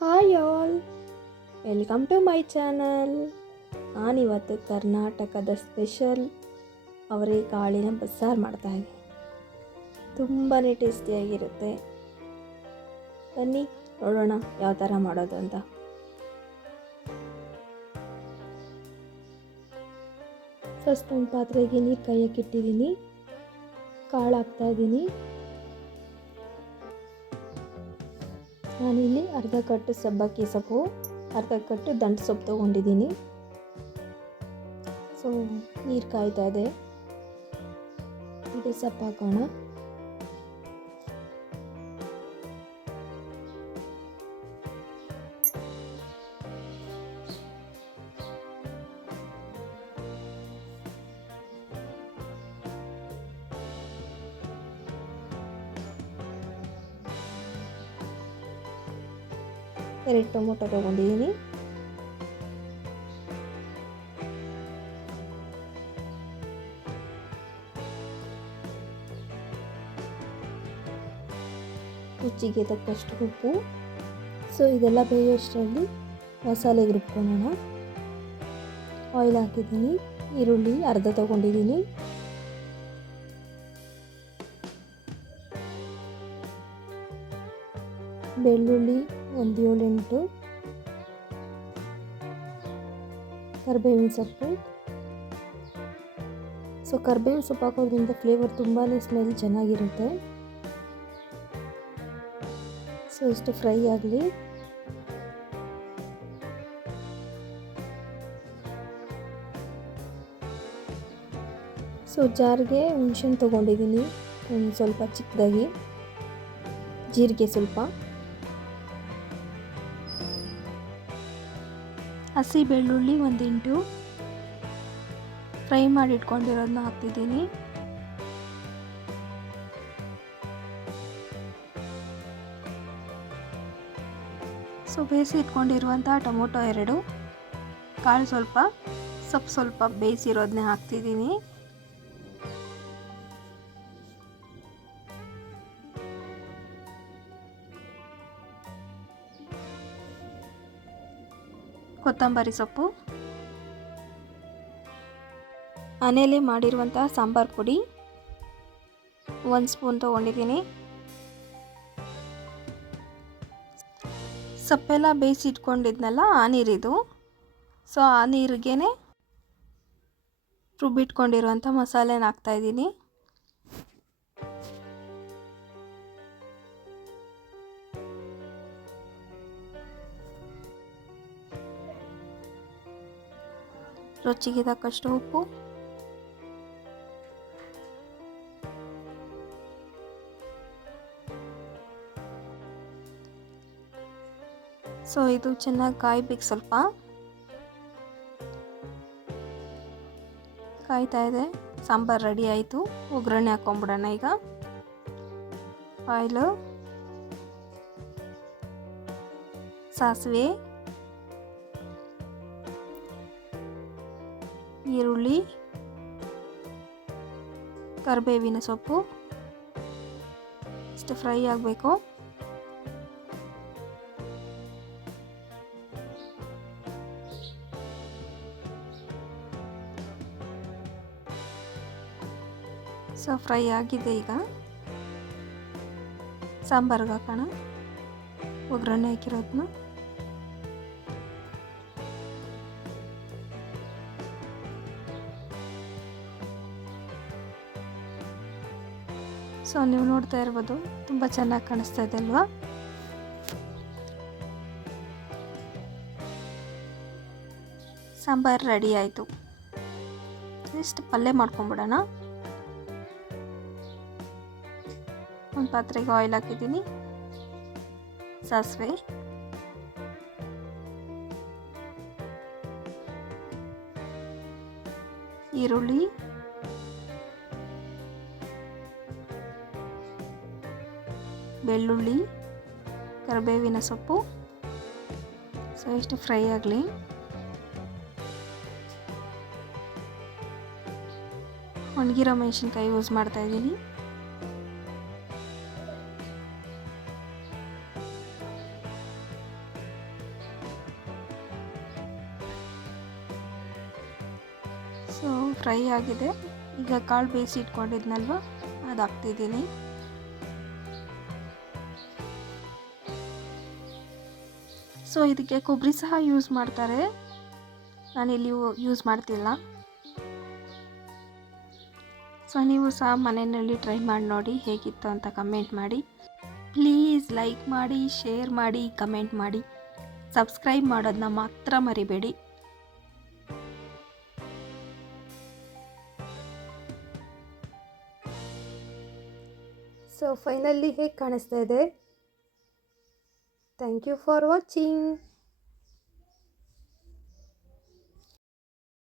Hi all, welcome to my channel. ನಾನಿವತ್ತು ಕರ್ನಾಟಕದ special ಅವರೆಕಾಳಿನ ಬಸ್ಸಾರು ಮಾಡ್ತಾಯಿದ್ದೀನಿ. ತುಂಬಾ ಟೇಸ್ಟಿಯಾಗಿರುತ್ತೆ. ಬನ್ನಿ ನೋಡೋಣ ಯಾವ ಥರ ಮಾಡೋದು ಅಂತ. ಫಸ್ಟ್ ಒಂದು ಪಾತ್ರೆಗೆ ನೀರು ಕಾಯಕ್ಕಿಟ್ಟಿದ್ದೀನಿ. ಕಾಳು ಹಾಕ್ತಾಯಿದ್ದೀನಿ. ನಾನಿಲ್ಲಿ ಅರ್ಧ ಕಟ್ಟು ಸಬ್ಬಕ್ಕಿ ಸೊಪ್ಪು, ಅರ್ಧ ಕಟ್ಟು ದಂಟು ಸೊಪ್ಪು ತೊಗೊಂಡಿದ್ದೀನಿ. ಸೊ ನೀರು ಕಾಯ್ತಾ ಇದೆ. ಇದು ಸೊಪ್ಪು ಹಾಕೋಣ. ಎರಡು ಟೊಮೊಟೊ ತೊಗೊಂಡಿದ್ದೀನಿ. ರುಚಿಗೆ ತಕ್ಕಷ್ಟು ಉಪ್ಪು. ಸೊ ಇದೆಲ್ಲ ಬೇಯೋಷ್ಟರಲ್ಲಿ ಮಸಾಲೆಗೆ ರುಬ್ಕೊಳ್ಳೋಣ. ಆಯಿಲ್ ಹಾಕಿದ್ದೀನಿ. ಈರುಳ್ಳಿ ಅರ್ಧ ತೊಗೊಂಡಿದ್ದೀನಿ. ಬೆಳ್ಳುಳ್ಳಿ ಒಂದು 7-8, ಕರಿಬೇವಿನ ಸೊಪ್ಪು. ಸೊ ಕರಿಬೇವಿನ ಸೊಪ್ಪು ಹಾಕೋದ್ರಿಂದ ಫ್ಲೇವರ್ ತುಂಬಾ ಸ್ಮೆಲ್ ಚೆನ್ನಾಗಿರುತ್ತೆ. ಸೊ ಇಷ್ಟು ಫ್ರೈ ಆಗಲಿ. ಸೊ ಜಾರ್ಗೆ ಹುಣಸೆಹಣ್ಣು ತೊಗೊಂಡಿದ್ದೀನಿ, ಒಂದು ಸ್ವಲ್ಪ ಚಿಕ್ಕದಾಗಿ. ಜೀರಿಗೆ ಸ್ವಲ್ಪ, ಹಸಿ ಬೆಳ್ಳುಳ್ಳಿ ಒಂದು 8 ಫ್ರೈ ಮಾಡಿ ಇಟ್ಕೊಂಡಿರೋದನ್ನ ಹಾಕ್ತಿದ್ದೀನಿ. ಸೊ ಬೇಯಿಸಿ ಇಟ್ಕೊಂಡಿರುವಂಥ ಟೊಮೊಟೊ 2, ಕಾಳು ಸ್ವಲ್ಪ, ಸೊಪ್ಪು ಸ್ವಲ್ಪ ಬೇಯಿಸಿರೋದನ್ನೇ ಹಾಕ್ತಿದ್ದೀನಿ. ಕೊತ್ತಂಬರಿ ಸೊಪ್ಪು, ಮನೆಯಲ್ಲೇ ಮಾಡಿರುವಂತಹ ಸಾಂಬಾರು ಪುಡಿ 1 ಸ್ಪೂನ್ ತೊಗೊಂಡಿದ್ದೀನಿ. ಸೊಪ್ಪೆಲ್ಲ ಬೇಯಿಸಿ ಇಟ್ಕೊಂಡಿದ್ನಲ್ಲ, ಆ ನೀರಿದು. ಸೊ ಆ ನೀರಿಗೇ ರುಬ್ಬಿಟ್ಕೊಂಡಿರುವಂಥ ಮಸಾಲೆನ ಹಾಕ್ತಾಯಿದ್ದೀನಿ. ರುಚಿಗೆ ತಕ್ಕಷ್ಟು ಉಪ್ಪು. ಸೊ ಇದು ಚೆನ್ನಾಗಿ ಕಾಯ್ಬೇಕು. ಸ್ವಲ್ಪ ಕಾಯ್ತಾ ಇದೆ. ಸಾಂಬಾರು ರೆಡಿ ಆಯಿತು. ಒಗ್ಗರಣೆ ಹಾಕ್ಕೊಂಬಿಡೋಣ ಈಗ. ಆಯಿಲು, ಸಾಸಿವೆ, ಈರುಳ್ಳಿ, ಕರಿಬೇವಿನ ಸೊಪ್ಪು ಇಷ್ಟು ಫ್ರೈ ಆಗಬೇಕು. ಸೊ ಫ್ರೈ ಆಗಿದೆ. ಈಗ ಸಾಂಬಾರಿಗೆ ಹಾಕೋಣ ಒಗ್ಗರಣೆ ಹಾಕಿರೋದನ್ನ. ಸೊ ನೀವು ನೋಡ್ತಾ ಇರ್ಬೋದು, ತುಂಬ ಚೆನ್ನಾಗಿ ಕಾಣಿಸ್ತಾ ಇದೆ ಅಲ್ವಾ? ಸಾಂಬಾರು ರೆಡಿ ಆಯಿತು. ಇಷ್ಟು ಪಲ್ಯ ಮಾಡ್ಕೊಂಬಿಡೋಣ. ಒಂದು ಪಾತ್ರೆಗೆ ಆಯಿಲ್ ಹಾಕಿದ್ದೀನಿ. ಸಾಸಿವೆ, ಈರುಳ್ಳಿ, ಬೆಳ್ಳುಳ್ಳಿ, ಕರಿಬೇವಿನ ಸೊಪ್ಪು. ಸೊ ಇಷ್ಟು ಫ್ರೈ ಆಗಲಿ. ಒಣಗಿರೋ ಮೆಣಸಿನ್ಕಾಯಿ ಯೂಸ್ ಮಾಡ್ತಾಯಿದ್ದೀನಿ. ಸೊ ಫ್ರೈ ಆಗಿದೆ. ಈಗ ಕಾಳು ಬೇಯಿಸಿ ಇಟ್ಕೊಂಡಿದ್ನಲ್ವ ಅದು ಹಾಕ್ತಿದ್ದೀನಿ. ಸೊ ಇದಕ್ಕೆ ಕೊಬ್ಬರಿ ಸಹ ಯೂಸ್ ಮಾಡ್ತಾರೆ, ನಾನಿಲ್ಲಿ ಯೂಸ್ ಮಾಡ್ತಿಲ್ಲ. ಸೊ ನೀವು ಸಹ ಮನೆಯಲ್ಲಿ ಟ್ರೈ ಮಾಡಿ ನೋಡಿ, ಹೇಗಿತ್ತು ಅಂತ ಕಮೆಂಟ್ ಮಾಡಿ. ಪ್ಲೀಸ್ ಲೈಕ್ ಮಾಡಿ, ಶೇರ್ ಮಾಡಿ, ಕಮೆಂಟ್ ಮಾಡಿ, ಸಬ್ಸ್ಕ್ರೈಬ್ ಮಾಡೋದನ್ನ ಮಾತ್ರ ಮರಿಬೇಡಿ. ಸೊ ಫೈನಲಿ ಹೇಗೆ ಕಾಣಿಸ್ತಾ ಇದೆ? Thank you for watching.